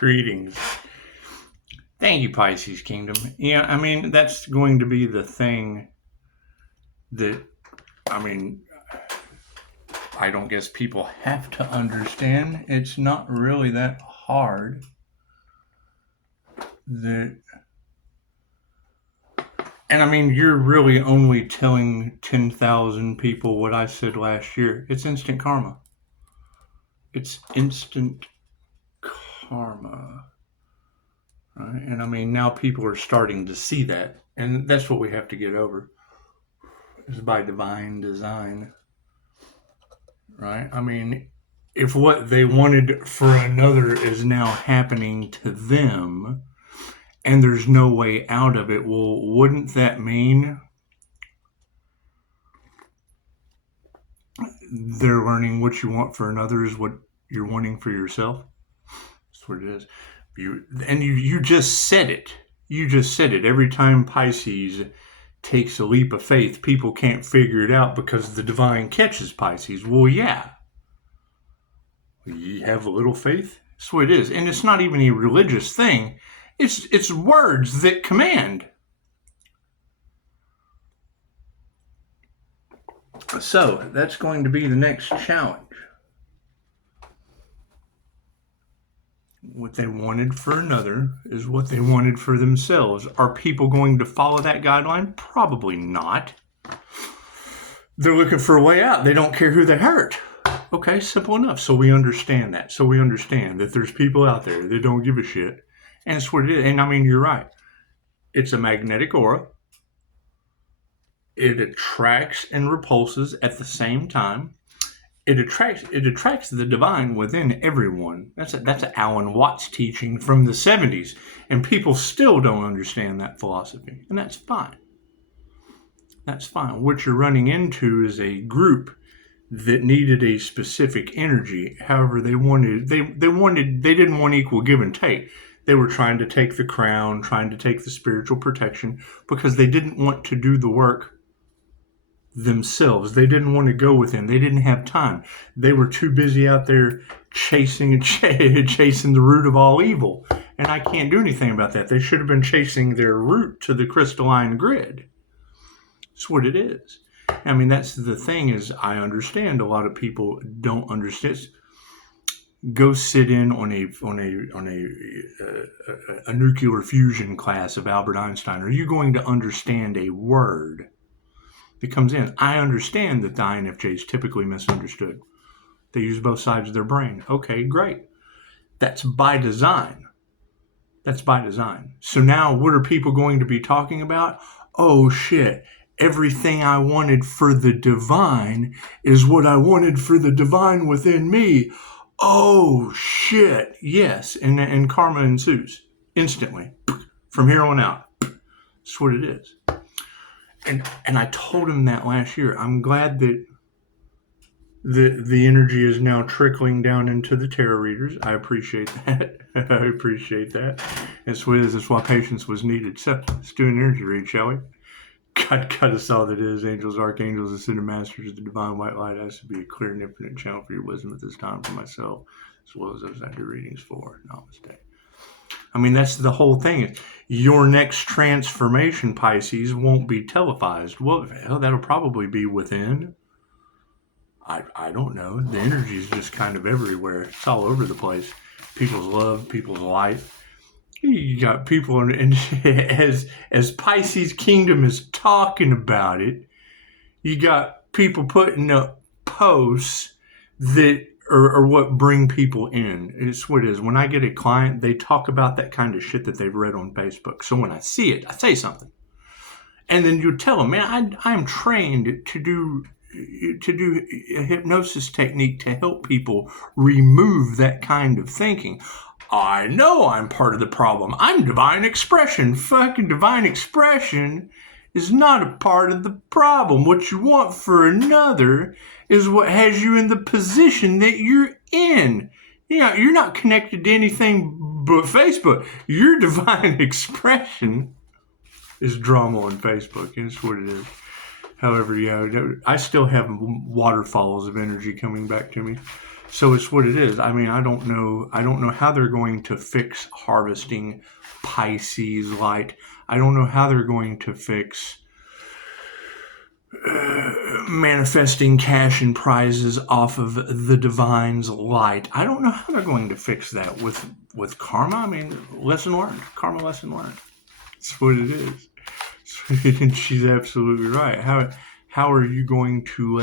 Greetings. Thank you, Pisces Kingdom. Yeah, I mean, that's going to be the thing that, I don't guess people have to understand. It's not really that hard. You're really only telling 10,000 people what I said last year. It's instant karma. It's instant karma. Right? And now people are starting to see that. And that's what we have to get over. It's by divine design. Right? If what they wanted for another is now happening to them and there's no way out of it, well, wouldn't that mean they're learning what you want for another is what you're wanting for yourself? That's what it is. You just said it. You just said it. Every time Pisces takes a leap of faith, people can't figure it out because the divine catches Pisces. Well, yeah. You have a little faith? That's what it is. And it's not even a religious thing. It's words that command. So, that's going to be the next challenge. What they wanted for another is what they wanted for themselves. Are people going to follow that guideline? Probably not. They're looking for a way out. They don't care who they hurt. Okay, simple enough. So we understand that. So we understand that there's people out there that don't give a shit. And it's what it is. And you're right. It's a magnetic aura. It attracts and repulses at the same time. It attracts the divine within everyone. That's an Alan Watts teaching from the 70s. And people still don't understand that philosophy. And that's fine. That's fine. What you're running into is a group that needed a specific energy. However, they didn't want equal give and take. They were trying to take the crown, trying to take the spiritual protection, because they didn't want to do the work themselves. They didn't want to go within. They didn't have time. They were too busy out there chasing the root of all evil. And I can't do anything about that. They should have been chasing their root to the crystalline grid. That's what it is. That's the thing is, I understand a lot of people don't understand. Go sit in on a nuclear fusion class of Albert Einstein. Are you going to understand a word that comes in? I understand that the INFJ is typically misunderstood. They use both sides of their brain. Okay, great. That's by design. That's by design. So now what are people going to be talking about? Oh shit. Everything I wanted for the divine is what I wanted for the divine within me. Oh, shit. Yes. And karma ensues instantly from here on out. That's what it is. And I told him that last year. I'm glad that the energy is now trickling down into the tarot readers. I appreciate that. I appreciate that. That's why patience was needed. So let's do an energy read, shall we? God us all that is, angels, archangels, ascended masters, the divine white light has to be a clear and infinite channel for your wisdom at this time for myself, as well as those I do readings for. Namaste. That's the whole thing. Your next transformation, Pisces, won't be televised. Well, hell, that'll probably be within. I don't know. The energy is just kind of everywhere. It's all over the place. People's love, people's life. You got people, and as Pisces Kingdom is talking about it, you got people putting up posts that are what bring people in. It's what it is. When I get a client, they talk about that kind of shit that they've read on Facebook. So when I see it, I say something. And then you tell them, man, I'm trained to do a hypnosis technique to help people remove that kind of thinking. I know I'm part of the problem. I'm divine expression. Fucking divine expression is not a part of the problem. What you want for another is what has you in the position that you're in. You're not connected to anything but Facebook. Your divine expression is drama on Facebook. And it's what it is. However, I still have waterfalls of energy coming back to me. So it's what it is. I mean, I don't know how they're going to fix harvesting Pisces light. I don't know how they're going to fix manifesting cash and prizes off of the divine's light. I don't know how they're going to fix that with karma. I mean, lesson learned. Karma lesson learned. That's what it is. And she's absolutely right. How are you going to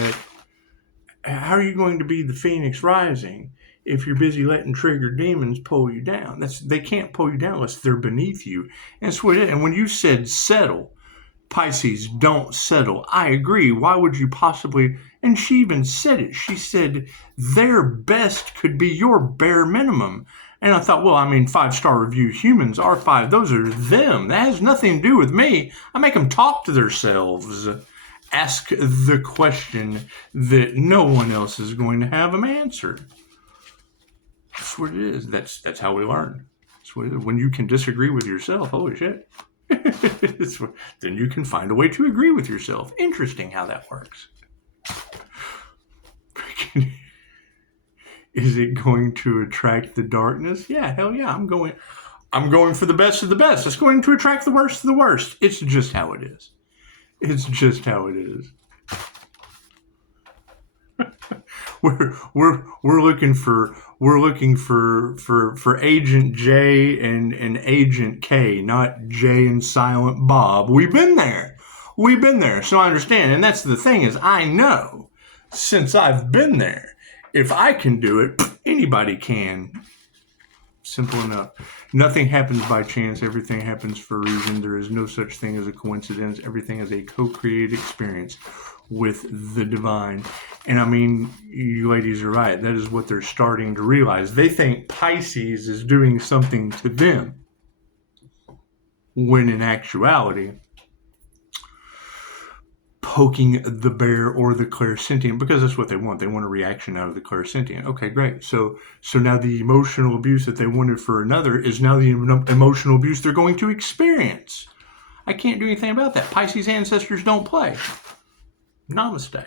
be the phoenix rising if you're busy letting trigger demons pull you down? They can't pull you down unless they're beneath you. And that's what it is. And when you said settle, Pisces, don't settle. I agree. Why would you possibly? And she even said it. She said their best could be your bare minimum. And I thought, well, I mean, 5-star review humans are 5. Those are them. That has nothing to do with me. I make them talk to themselves. Ask the question that no one else is going to have them answered. That's what it is. That's how we learn. That's what it is. When you can disagree with yourself, holy shit. Then you can find a way to agree with yourself. Interesting how that works. Is it going to attract the darkness? Yeah, hell yeah. I'm going for the best of the best. It's going to attract the worst of the worst. It's just how it is. It's just how it is. We're looking for Agent J and Agent K, not J and Silent Bob. We've been there. So I understand. And that's the thing is I know since I've been there, if I can do it, anybody can. Simple enough. Nothing happens by chance. Everything happens for a reason. There is no such thing as a coincidence. Everything is a co-created experience with the divine. And I mean, you ladies are right. That is what they're starting to realize. They think Pisces is doing something to them, when in actuality, poking the bear or the clairsentient, because that's what they want. They want a reaction out of the clairsentient. Okay, great. So now the emotional abuse that they wanted for another is now the emotional abuse they're going to experience. I can't do anything about that. Pisces ancestors don't play. Namaste.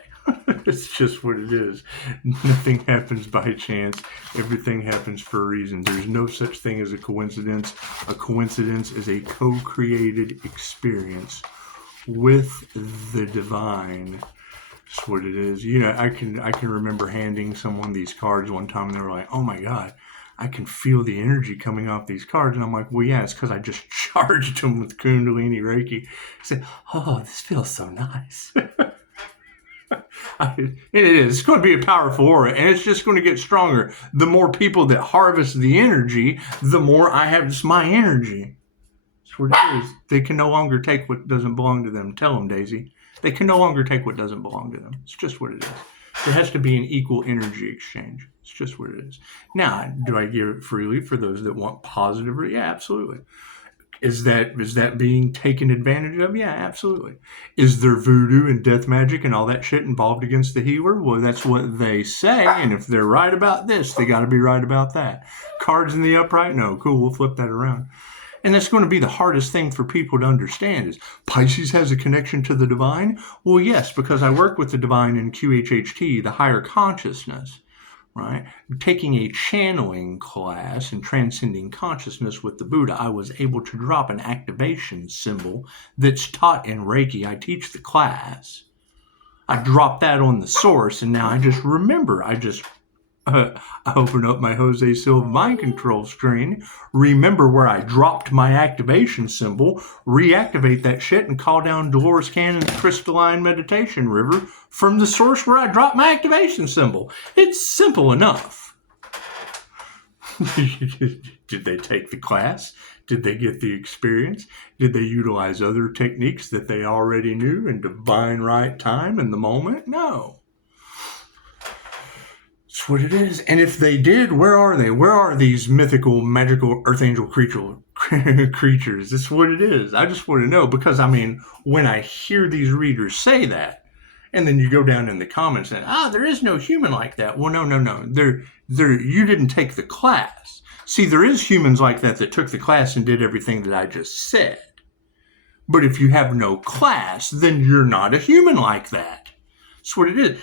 It's just what it is. Nothing happens by chance. Everything happens for a reason. There's no such thing as a coincidence. A coincidence is a co-created experience with the divine. That's what it is. You know, I can remember handing someone these cards one time and they were like, oh my God, I can feel the energy coming off these cards. And I'm like, well, yeah, it's because I just charged them with Kundalini Reiki. I said, oh, this feels so nice. It is. It's going to be a powerful aura, and it's just going to get stronger. The more people that harvest the energy, the more I have. It's my energy. That's what it is. They can no longer take what doesn't belong to them. Tell them, Daisy. They can no longer take what doesn't belong to them. It's just what it is. There has to be an equal energy exchange. It's just what it is. Now, do I give it freely for those that want positive? Yeah, absolutely. Is that being taken advantage of? Yeah, absolutely. Is there voodoo and death magic and all that shit involved against the healer? Well, that's what they say, and if they're right about this, they got to be right about that. Cards in the upright? No, cool, we'll flip that around. And that's going to be the hardest thing for people to understand is Pisces has a connection to the divine? Well, yes, because I work with the divine in QHHT, the higher consciousness. Right? Taking a channeling class and transcending consciousness with the Buddha, I was able to drop an activation symbol that's taught in Reiki. I teach the class. I drop that on the source, and now I just remember. I open up my Jose Silva mind control screen, remember where I dropped my activation symbol, reactivate that shit, and call down Dolores Cannon's crystalline meditation river from the source where I dropped my activation symbol. It's simple enough. Did they take the class? Did they get the experience? Did they utilize other techniques that they already knew in divine right time in the moment? No. That's what it is. And if they did, where are they? Where are these mythical, magical, earth angel creatures? That's what it is. I just want to know because, I mean, when I hear these readers say that, and then you go down in the comments and, there is no human like that. Well, no. You didn't take the class. See, there is humans like that took the class and did everything that I just said. But if you have no class, then you're not a human like that. That's what it is.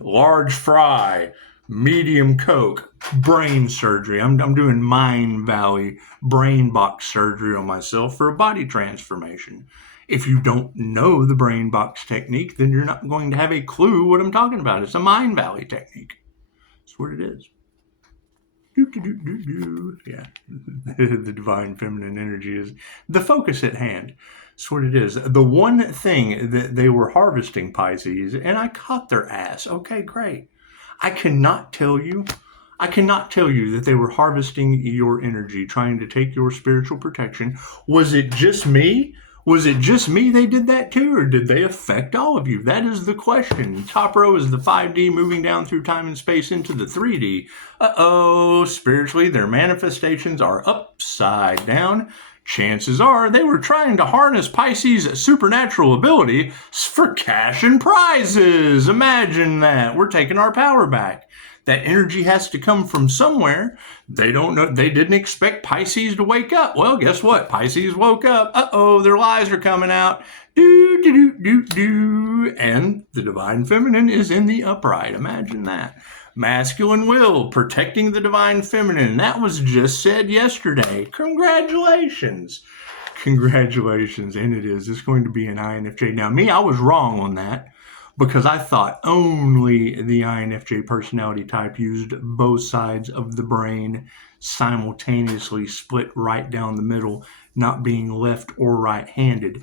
large fry, medium Coke, brain surgery. I'm doing Mind Valley brain box surgery on myself for a body transformation. If you don't know the brain box technique, then you're not going to have a clue what I'm talking about. It's a Mind Valley technique. That's what it is. Yeah, the divine feminine energy is the focus at hand. That's what it is. The one thing that they were harvesting, Pisces, and I caught their ass. Okay, great. I cannot tell you that they were harvesting your energy, trying to take your spiritual protection. Was it just me? Was it just me they did that to, or did they affect all of you? That is the question. Top row is the 5D moving down through time and space into the 3D. Spiritually, their manifestations are upside down. Chances are they were trying to harness Pisces' supernatural ability for cash and prizes. Imagine that. We're taking our power back. That energy has to come from somewhere. They don't know. They didn't expect Pisces to wake up. Well, guess what? Pisces woke up. Their lies are coming out. And the divine feminine is in the upright. Imagine that. Masculine will protecting the divine feminine. That was just said yesterday. Congratulations. Congratulations. And it is. It's going to be an INFJ. Now, me, I was wrong on that, because I thought only the INFJ personality type used both sides of the brain simultaneously, split right down the middle, not being left or right-handed,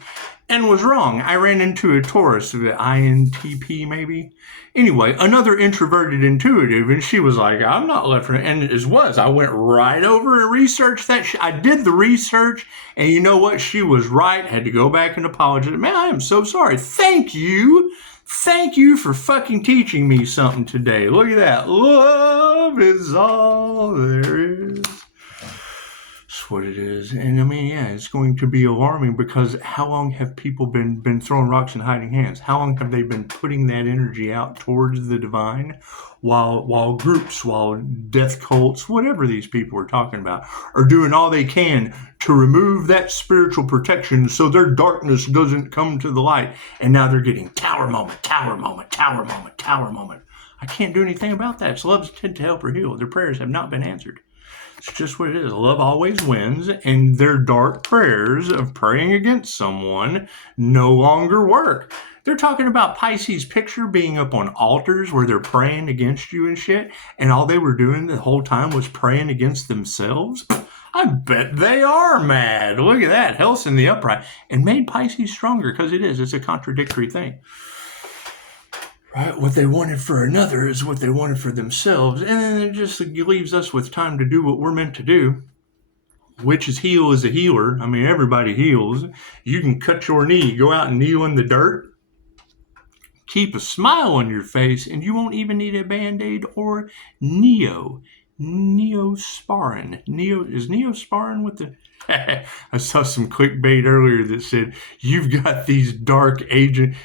and was wrong. I ran into a Taurus, the INTP maybe. Anyway, another introverted intuitive, and she was like, I'm not left-handed, and it was. I went right over and researched that. I did the research, and you know what? She was right. Had to go back and apologize. Man, I am so sorry. Thank you. Thank you for fucking teaching me something today. Look at that. Love is all there is. That's what it is. And I mean, yeah, it's going to be alarming, because how long have people been throwing rocks and hiding hands? How long have they been putting that energy out towards the divine, while groups, while death cults, whatever these people are talking about, are doing all they can to remove that spiritual protection so their darkness doesn't come to the light? And now they're getting tower moment, tower moment, tower moment, tower moment. I can't do anything about that. It's love's intent to help or heal. Their prayers have not been answered. It's just what it is. Love always wins, and their dark prayers of praying against someone no longer work. They're talking about Pisces' picture being up on altars where they're praying against you and shit, and all they were doing the whole time was praying against themselves. I bet they are mad. Look at that. Health's in the upright, and made Pisces stronger, because it is. It's a contradictory thing. Right? What they wanted for another is what they wanted for themselves. And then it just leaves us with time to do what we're meant to do, which is heal as a healer. I mean, everybody heals. You can cut your knee, go out and kneel in the dirt, keep a smile on your face, and you won't even need a Band-Aid or Neosporin. Is Neosporin with the... I saw some clickbait earlier that said, you've got these dark agent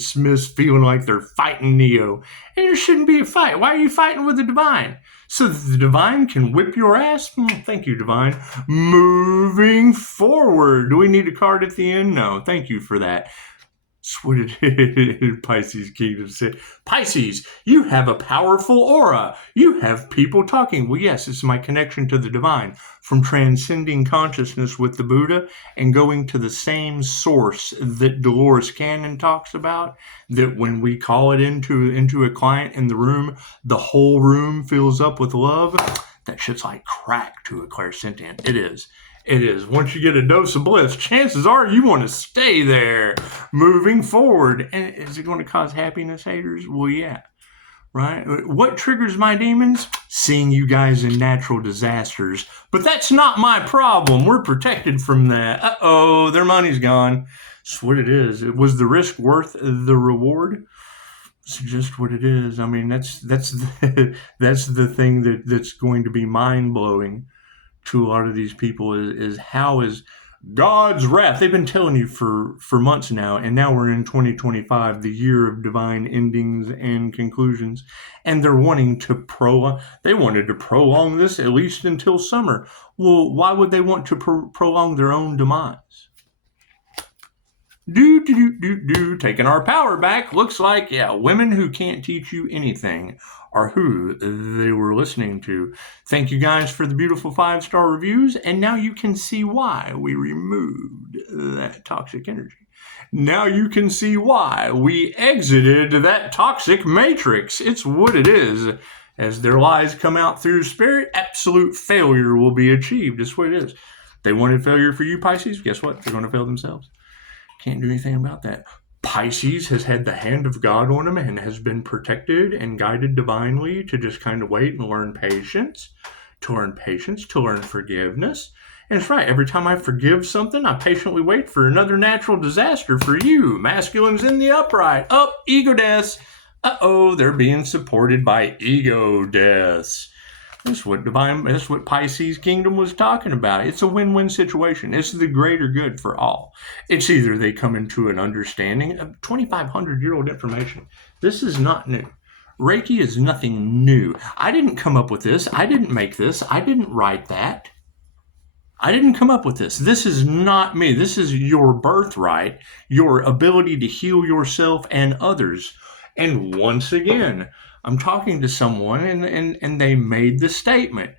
Smiths feeling like they're fighting Neo. And there shouldn't be a fight. Why are you fighting with the divine? So that the divine can whip your ass? Thank you, divine. Moving forward. Do we need a card at the end? No. Thank you for that. That's what it is. Pisces Kingdom said, Pisces, you have a powerful aura. You have people talking. Well, yes, it's my connection to the divine, from transcending consciousness with the Buddha and going to the same source that Dolores Cannon talks about, that when we call it into a client in the room, the whole room fills up with love. That shit's like crack to a clairsentient. It is. It is. Once you get a dose of bliss, chances are you want to stay there moving forward. And is it going to cause happiness, haters? Well, yeah. Right? What triggers my demons? Seeing you guys in natural disasters. But that's not my problem. We're protected from that. Their money's gone. That's what it is. Was the risk worth the reward? It's just what it is. I mean, that's the thing that's going to be mind-blowing to a lot of these people is how is God's wrath. They've been telling you for months now, and now we're in 2025, the year of divine endings and conclusions, and they're wanting to prolong. They wanted to prolong this at least until summer. Well, why would they want to prolong their own demise? Taking our power back. Looks like, yeah, women who can't teach you anything are who they were listening to. Thank you guys for the beautiful 5-star reviews. And now you can see why we removed that toxic energy. Now you can see why we exited that toxic matrix. It's what it is. As their lies come out through spirit, absolute failure will be achieved. It's what it is. They wanted failure for you, Pisces. Guess what? They're going to fail themselves. Can't do anything about that. Pisces has had the hand of God on him and has been protected and guided divinely to just kind of wait and learn patience, to learn forgiveness. And it's right. Every time I forgive something, I patiently wait for another natural disaster for you. Masculines in the upright. Ego deaths. They're being supported by ego deaths. That's what Pisces Kingdom was talking about. It's a win-win situation. It's the greater good for all. It's either they come into an understanding of 2,500-year-old information. This is not new. Reiki is nothing new. I didn't come up with this. I didn't make this. I didn't write that. I didn't come up with this. This is not me. This is your birthright, your ability to heal yourself and others. And once again, I'm talking to someone and they made the statement.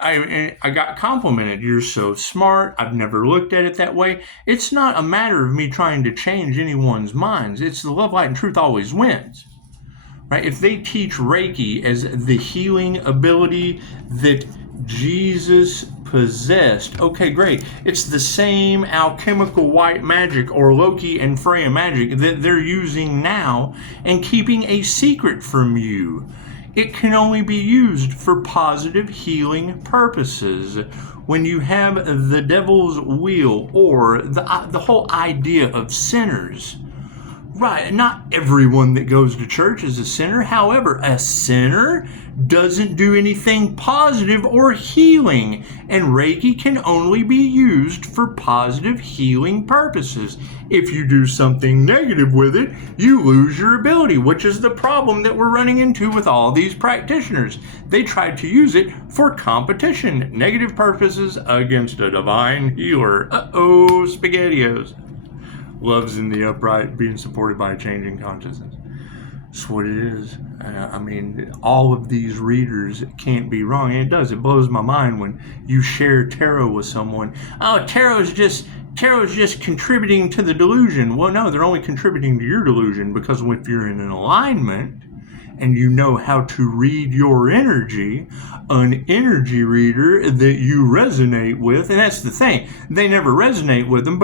I got complimented. You're so smart. I've never looked at it that way. It's not a matter of me trying to change anyone's minds. It's the love, light, and truth always wins. Right? If they teach Reiki as the healing ability that Jesus possessed, okay, great. It's the same alchemical white magic or Loki and Freya magic that they're using now and keeping a secret from you. It can only be used for positive healing purposes. When you have the devil's wheel or the whole idea of sinners, right, not everyone that goes to church is a sinner. However, a sinner doesn't do anything positive or healing, and Reiki can only be used for positive healing purposes. If you do something negative with it, you lose your ability, which is the problem that we're running into with all these practitioners. They tried to use it for competition, negative purposes against a divine healer. SpaghettiOs. Love's in the upright, being supported by a changing consciousness. That's what it is. All of these readers can't be wrong. And it does. It blows my mind when you share tarot with someone. Oh, tarot's just contributing to the delusion. Well, no, they're only contributing to your delusion because if you're in an alignment and you know how to read your energy, an energy reader that you resonate with, and that's the thing, they never resonate with them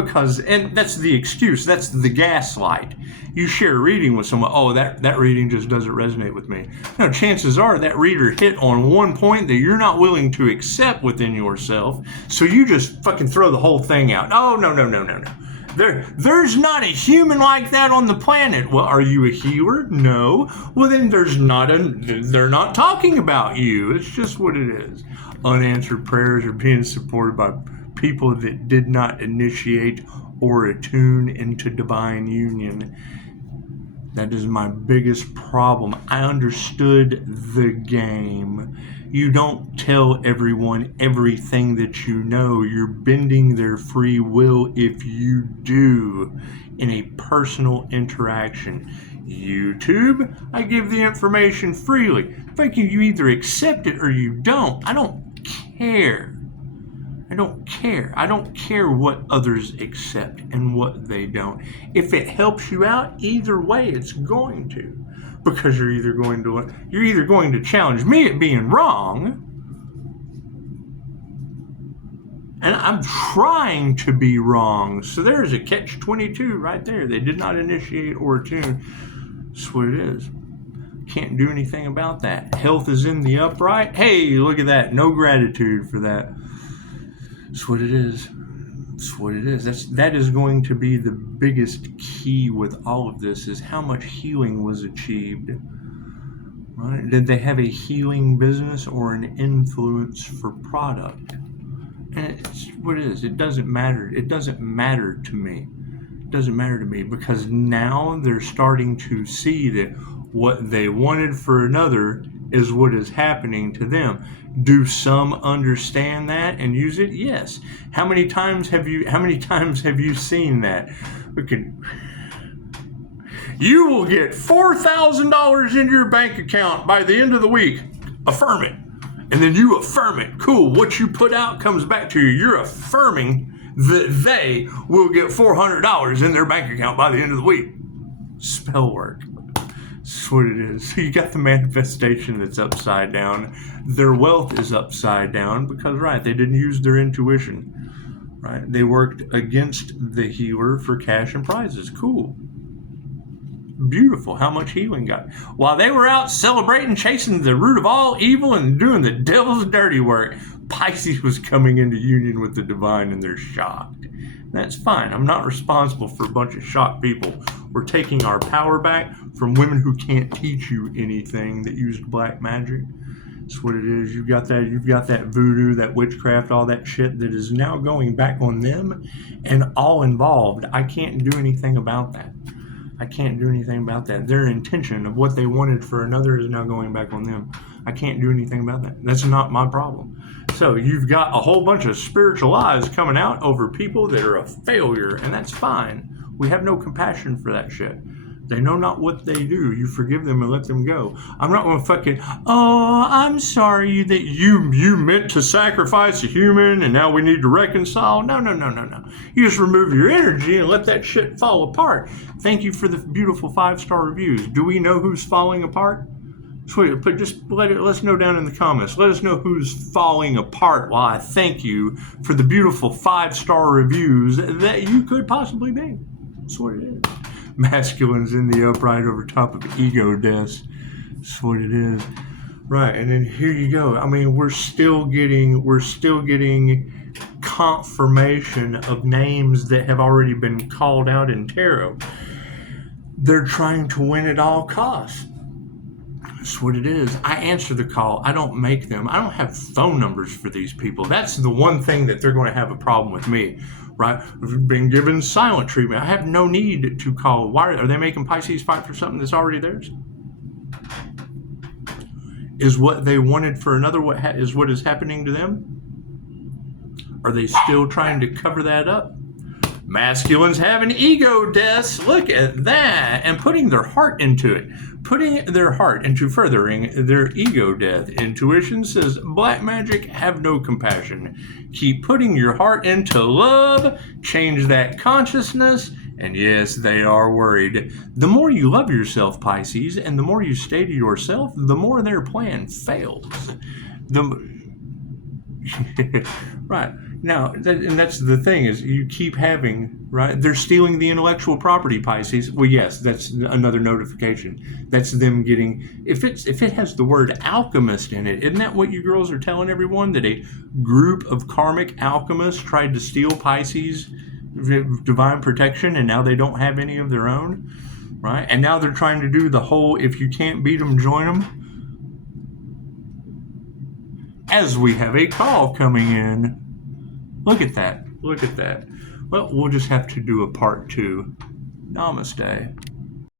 and that's the excuse, that's the gaslight. You share a reading with someone, that reading just doesn't resonate with me. No, chances are that reader hit on one point that you're not willing to accept within yourself, so you just fucking throw the whole thing out. Oh, no. There's not a human like that on the planet. Well, are you a healer? No. Well, then they're not talking about you. It's just what it is. Unanswered prayers are being supported by people that did not initiate or attune into divine union. That is my biggest problem. I understood the game. You don't tell everyone everything that you know. You're bending their free will if you do in a personal interaction. YouTube, I give the information freely. If you either accept it or you don't. I don't care. I don't care what others accept and what they don't. If it helps you out, either way it's going to. Because you're either going to challenge me at being wrong, and I'm trying to be wrong. So there's a catch-22 right there. They did not initiate or attune. That's what it is. Can't do anything about that. Health is in the upright. Hey, look at that. No gratitude for that. That's what it is. That's what it is. That is going to be the biggest key with all of this, is how much healing was achieved. Right? Did they have a healing business or an influence for product? And it's what it is. It doesn't matter. It doesn't matter to me. It doesn't matter to me, because now they're starting to see that what they wanted for another is what is happening to them. Do some understand that and use it? Yes. How many times have you seen that? You will get $4,000 in your bank account by the end of the week. Affirm it. And then you affirm it. Cool. What you put out comes back to you. You're affirming that they will get $400 in their bank account by the end of the week. Spell work. That's what it is. So you got the manifestation that's upside down. Their wealth is upside down because, right, they didn't use their intuition. Right? They worked against the healer for cash and prizes. Cool. Beautiful. How much healing got? While they were out celebrating, chasing the root of all evil and doing the devil's dirty work, Pisces was coming into union with the divine and they're shocked. That's fine. I'm not responsible for a bunch of shocked people. We're taking our power back from women who can't teach you anything that used black magic. That's what it is. You've got that voodoo, that witchcraft, all that shit that is now going back on them and all involved. I can't do anything about that. I can't do anything about that. Their intention of what they wanted for another is now going back on them. I can't do anything about that. That's not my problem. So you've got a whole bunch of spiritual lies coming out over people that are a failure, and that's fine. We have no compassion for that shit. They know not what they do. You forgive them and let them go. I'm not going to fucking, oh, I'm sorry that you meant to sacrifice a human and now we need to reconcile. No. You just remove your energy and let that shit fall apart. Thank you for the beautiful 5-star reviews. Do we know who's falling apart? Sweet, but just let us know down in the comments. Let us know who's falling apart while I thank you for the beautiful 5-star reviews that you could possibly be. That's what it is. Masculines in the upright over top of ego deaths. That's what it is. Right, and then here you go. I mean, we're still getting confirmation of names that have already been called out in tarot. They're trying to win at all costs. That's what it is. I answer the call. I don't make them. I don't have phone numbers for these people. That's the one thing that they're going to have a problem with me. Right? We've been given silent treatment. I have no need to call. Why are they making Pisces fight for something that's already theirs? Is what they wanted for another is what is happening to them? Are they still trying to cover that up? Masculines having ego deaths. Look at that. And putting their heart into it. Putting their heart into furthering their ego death. Intuition says, black magic, have no compassion. Keep putting your heart into love. Change that consciousness. And yes, they are worried. The more you love yourself, Pisces, and the more you stay to yourself, the more their plan fails. Right. Now, and that's the thing is you keep having, right? They're stealing the intellectual property, Pisces. Well, yes, that's another notification. That's them getting, if it has the word alchemist in it, isn't that what you girls are telling everyone? That a group of karmic alchemists tried to steal Pisces' divine protection and now they don't have any of their own, right? And now they're trying to do the whole, if you can't beat them, join them. As we have a call coming in. Look at that. Look at that. Well, we'll just have to do a part 2. Namaste.